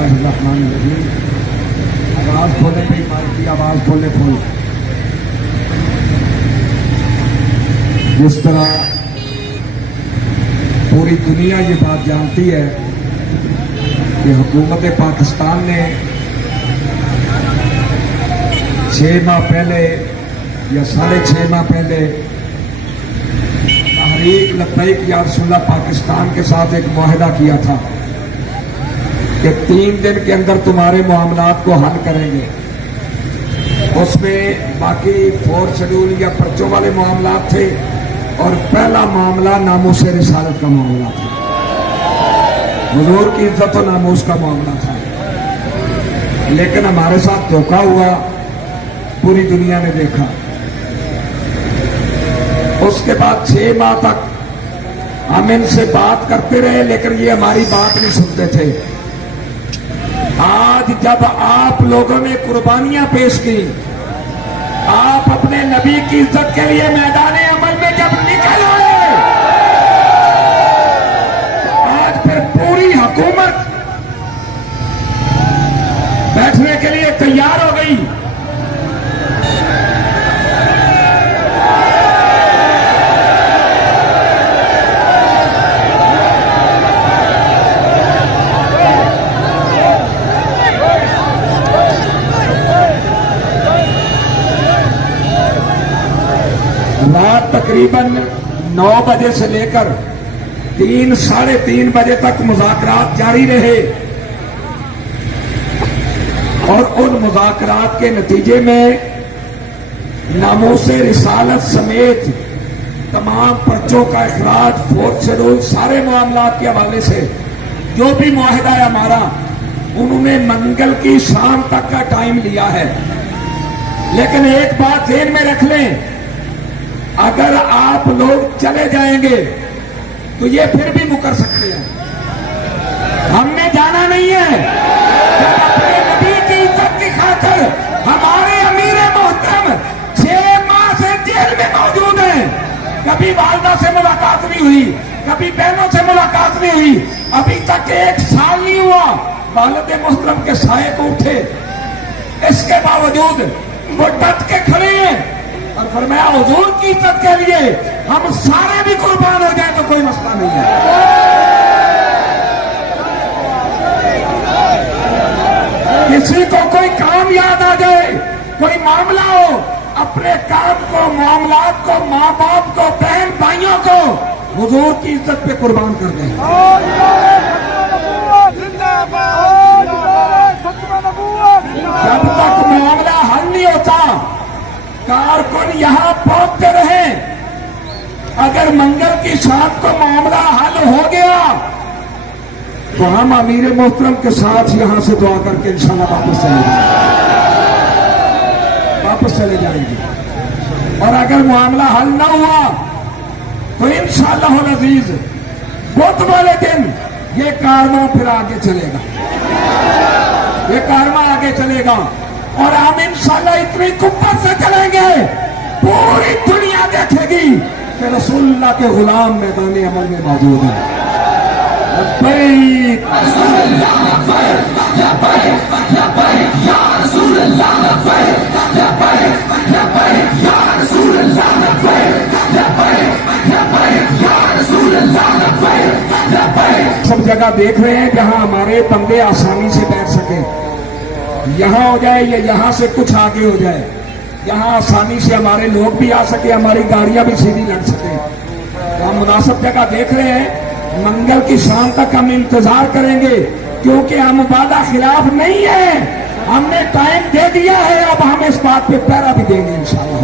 बिस्मिल्लाहिर्रहमानिर्रहीम। आवाज खोले पे माइक की आवाज खोले फुल। जिस तरह पूरी दुनिया ये बात जानती है कि हुकूमत पाकिस्तान ने 6 माह पहले या 6.5 माह पहले तहरीक लब्बैक या रसूलल्लाह पाकिस्तान के साथ एक मुआहदा किया था कि 3 दिन के अंदर तुम्हारे मामलात को हल करेंगे। उसमें बाकी 4 शेड्यूल या पर्चों वाले मामलात थे और पहला मामला नामूस रिसालत का मामला था, हुजूर की इज्जत और नामूस का मामला था। लेकिन हमारे साथ धोखा हुआ, पूरी दुनिया ने देखा। उसके बाद 6 माह तक हम इनसे बात करते रहे, लेकिन ये हमारी बात नहीं सुनते थे। आज जब आप लोगों ने कुर्बानियां पेश की, आप अपने नबी की इज्जत के लिए मैदान अमल में जब निकल आए, तो आज फिर पूरी हुकूमत बैठने के लिए तैयार हो गई। रात तकरीबन 9 बजे से लेकर 3 साढ़े 3 बजे तक मुज़ाकरात जारी रहे और उन मुज़ाकरात के नतीजे में नामूसे रिसालत समेत तमाम पर्चों का इखराज, 4th शेड्यूल, सारे मामलात के हवाले से जो भी मुआहदा है हमारा, उन्होंने मंगल की शाम तक का टाइम लिया है। लेकिन एक बात ध्यान में रख लें, अगर आप लोग चले जाएंगे तो ये फिर भी मुकर सकते हैं। हमने जाना नहीं है। अपने नबी की इज्जत की खातिर हमारे अमीर मोहतरम 6 माह से जेल में मौजूद हैं। कभी वालदा से मुलाकात नहीं हुई, कभी बहनों से मुलाकात नहीं हुई, अभी तक 1 साल नहीं हुआ वालिद मोहतरम के साए को उठे। इसके बावजूद वो डट के खड़े हैं और फरमाया हुजूर की इज्जत के लिए हम सारे भी कुर्बान हो जाए तो कोई मसला नहीं है। किसी को कोई काम याद आ जाए, कोई मामला हो, अपने काम को, मामलात को, माँ बाप को, बहन भाइयों को हुजूर की इज्जत पे कुर्बान कर दें। जब तक मामला हल नहीं होता, कारकुन यहां पहुंचते रहे। अगर मंगल की शाम को मामला हल हो गया तो हम अमीर मोहतरम के साथ यहां से दुआ करके इंशाल्लाह वापस चले जाएंगे। और अगर मामला हल न हुआ तो इंशाल्लाह अज़ीज बुध वाले दिन ये कारवां फिर आगे चलेगा, ये कारवां आगे चलेगा और हम इंशाल्लाह इतनी कुव्वत से चलेंगे, पूरी दुनिया देखेगी कि रसूलुल्लाह के गुलाम मैदान अमल में मौजूद है। सब जगह देख रहे हैं जहां हमारे बंदे आसानी से बैठ सके, यहां हो जाए या यहां से कुछ आगे हो जाए, यहां आसानी से हमारे लोग भी आ सके, हमारी गाड़ियां भी सीधी लग सके। तो हम मुनासिब जगह देख रहे हैं। मंगल की शाम तक हम इंतजार करेंगे, क्योंकि हम वादा खिलाफ नहीं है। हमने टाइम दे दिया है, अब हम इस बात पे पहरा भी देंगे इंशाअल्लाह।